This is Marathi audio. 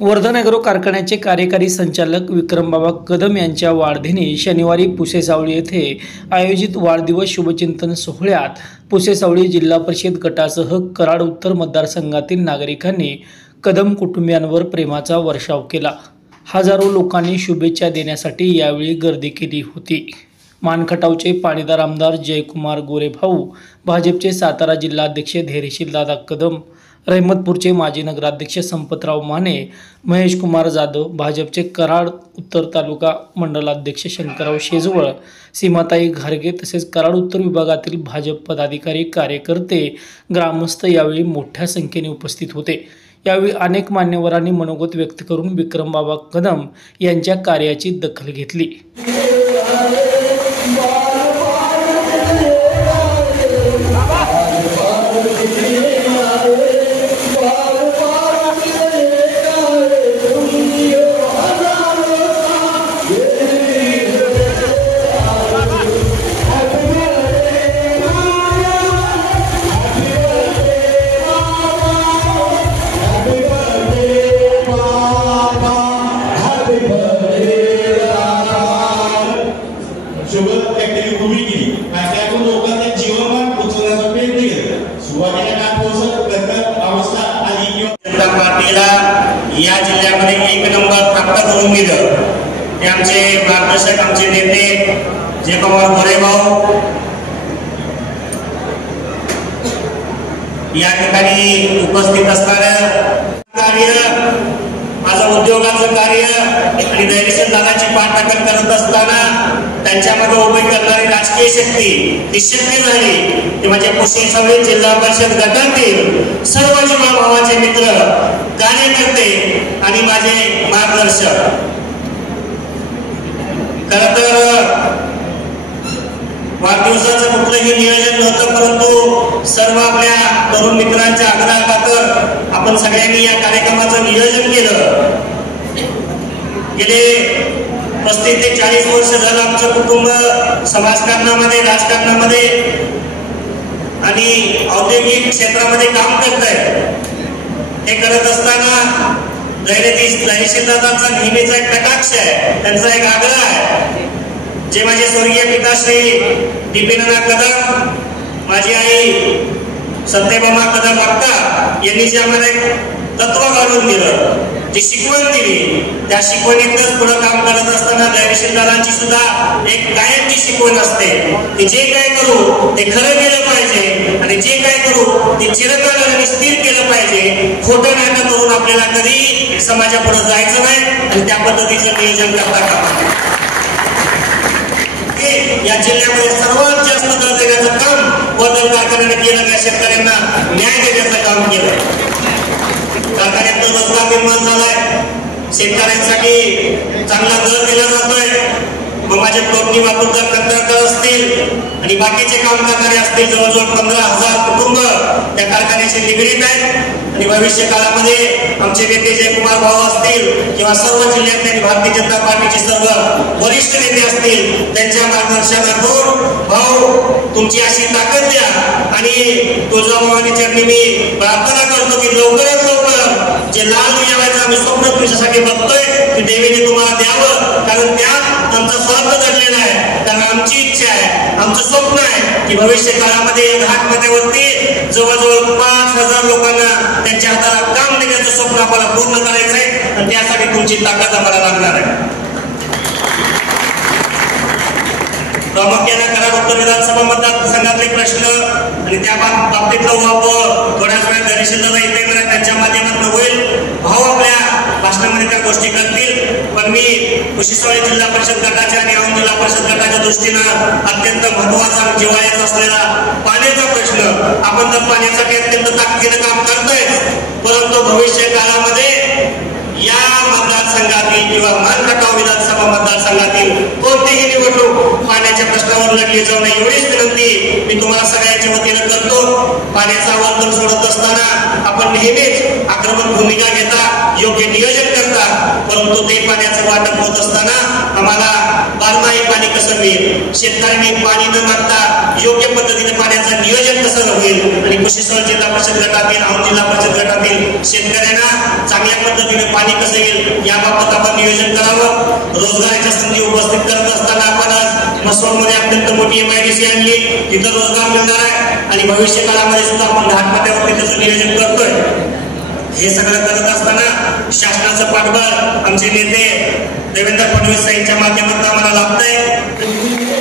वर्धन ॲग्रो कारखान्याचे कार्यकारी संचालक विक्रमबाबा कदम यांच्या वाढदिनी शनिवारी पुसेसावळी येथे आयोजित वाढदिवस शुभचिंतन सोहळ्यात पुसेसावळी जिल्हा परिषद गटासह कराड उत्तर मतदारसंघातील नागरिकांनी कदम कुटुंबियांवर प्रेमाचा वर्षाव केला। हजारो लोकांनी शुभेच्छा देण्यासाठी यावेळी गर्दी केली होती। मानखटावचे पाणीदार आमदार जयकुमार गोरेभाऊ, भाजपचे सातारा जिल्हाध्यक्ष धैर्यशील दादा कदम, रहमतपूरचे माजी नगराध्यक्ष संपतराव माने, महेश कुमार जाधव, भाजपचे कराड उत्तर तालुका मंडलाध्यक्ष शंकरराव शेजवळ, सीमाताई घारगे तसेच कराड उत्तर विभागातील भाजप पदाधिकारी, कार्यकर्ते, ग्रामस्थ यावेळी मोठ्या संख्येने उपस्थित होते। यावेळी अनेक मान्यवरांनी मनोगत व्यक्त करून विक्रमबाबा कदम यांच्या कार्याची दखल घेतली। या जिल्ह्यामध्ये एक नंबर प्राप्त करून दिलं ते आमचे मार्गदर्शक, आमचे नेते जयकुमार गोरेभाऊ। या ठिकाणी उपस्थित असणारं कार्य, माझं उद्योगाचं कार्य आणि धैर्यशील दादाची पाठराखण करत असताना त्यांच्यामध्ये उभी करणारी राजकीय शक्ती ती शक्य झाली ते म्हणजे पुसेसावळी जिल्हा परिषद गटातील सर्व जीवा भावाचे मित्र, कार्यकर्ते आणि माझे मार्गदर्शक। खरं तर वाढदिवसाचं कुठलंही नियोजन नव्हतं, परंतु सर्व आपल्या तरुण मित्रांच्या आग्रहाखातर आपण सगळ्यांनी या कार्यक्रमाचं नियोजन केलं। गेले 35 ते 40 वर्ष झालं आमचं कुटुंब समाजकारणामध्ये, राजकारणामध्ये आणि औद्योगिक क्षेत्रामध्ये काम करत आहे। हे करत असताना धैर्यशील दादांचा नेहमीचा एक कटाक्ष आहे, त्यांचा एक आग्रह आहे। जे माझे स्वर्गीय पिताश्री दीपेंद्रनाथ कदम, माझी आई सत्यभामा कदम वागता यांनी जे आम्हाला एक तत्व घालून दिलं, जी शिकवण दिली, त्या शिकवणीतच पुढे काम करत असताना धैर्यशील दादांची सुद्धा एक कायमची शिकवण असते की जे काय करू ते खरं केलं पाहिजे आणि जे काय करू ते चिरकाल आणि स्थिर केलं पाहिजे। खोटं नाटक करून आपल्याला कधी समाजापुढे जायचं नाही आणि त्या पद्धतीचं नियोजन करता कामा नये। या जिल्ह्यामध्ये सर्वात जास्त दर देण्याचं काम वर्धन कारखान्याने केलं, त्या शेतकऱ्यांना न्याय देण्याचं काम केलं। कारखान्यात रोजगार निर्माण झालाय, शेतकऱ्यांसाठी चांगला दर दिला जातोय। मग माझे टोपणी वापरदार कंत्राटदार असतील आणि बाकीचे काम करणारे असतील, जवळजवळ 15,000 कुटुंब त्या कारखान्याशी निगडीत आहेत। आणि भविष्य काळामध्ये आमचे नेते जयकुमार भाऊ असतील किंवा सर्व जिल्ह्यातले भारतीय जनता पार्टीचे सर्व वरिष्ठ नेते असतील, त्यांच्या मार्गदर्शनातून भाऊ तुमची अशी ताकद द्या आणि तुळजाभवानी चरणी मी प्रार्थना करतो की लवकरात लवकर जे लाल यावायचं आम्ही स्वप्न तुमच्यासाठी बघतोय ते देवीने तुम्हाला द्यावं, कारण त्यात आमचा स्वार्थ दडलेला आहे। कारण आमची इच्छा आहे, आमचं स्वप्न आहे की भविष्य काळामध्ये घाटमाथ्यावरती जवळजवळ 5,000 लोकांना त्यांच्या हाताला काम देण्याचं स्वप्न आम्हाला पूर्ण करायचं आहे आणि त्यासाठी तुमची ताकद आम्हाला लागणार आहे। प्रामुख्याने कराड उत्तर विधानसभा मतदारसंघातले प्रश्न आणि त्या बाबतीतला उहापोह थोड्याच वेळात धैर्यशील दादा इथे त्यांच्या माध्यमातून होईल। भाऊ आपल्या भाषणामध्ये त्या गोष्टी करतील, पण मी पुसेसावळी जिल्हा परिषद गटाच्या आणि औंध जिल्हा परिषद गटाच्या दृष्टीनं अत्यंत महत्वाचा जिव्हाळ्याचा असलेला पाण्याचा प्रश्न, आपण तर पाण्यासाठी अत्यंत ताकदीनं काम करतोय, परंतु भविष्य काळामध्ये या मतदारसंघातील किंवा मानखटाव विधानसभा मतदारसंघातील कोणतीही निवडणूक पाण्याच्या प्रश्नावर लढली जाऊ नये एवढीच विनंती मी तुम्हाला सगळ्यांच्या वतीनं करतो। पाण्याचा वर्तन सोडत असताना आपण नेहमीच आक्रमक भूमिका घेता, योग्य नियोजन करता, परंतु ते पाण्याचं वाटप होत असताना आम्हाला बारमाही पाणी कसं मिळेल, शेतकऱ्यांनी पाणी न मागता योग्य पद्धतीने पाण्याचं नियोजन कसं होईल आणि कुशेश्वर जिल्हा परिषद गटातील, औंध जिल्हा परिषद गटातील शेतकऱ्यांना चांगल्या पद्धतीने पाणी कसं येईल याबाबत आपण नियोजन करावं. रोजगाराच्या संधी उपस्थित करत असताना आपण आज मसवडमध्ये अत्यंत मोठी MIDC आणली, तिथं रोजगार मिळणार आहे आणि भविष्य काळामध्ये सुद्धा आपण घाटमाथ्यावरती त्याचं नियोजन करतोय. हे सगळं करत असताना शासनाचं पाठबळ आमचे नेते देवेंद्र फडणवीस यांच्या माध्यमातून आम्हाला लाभतंय.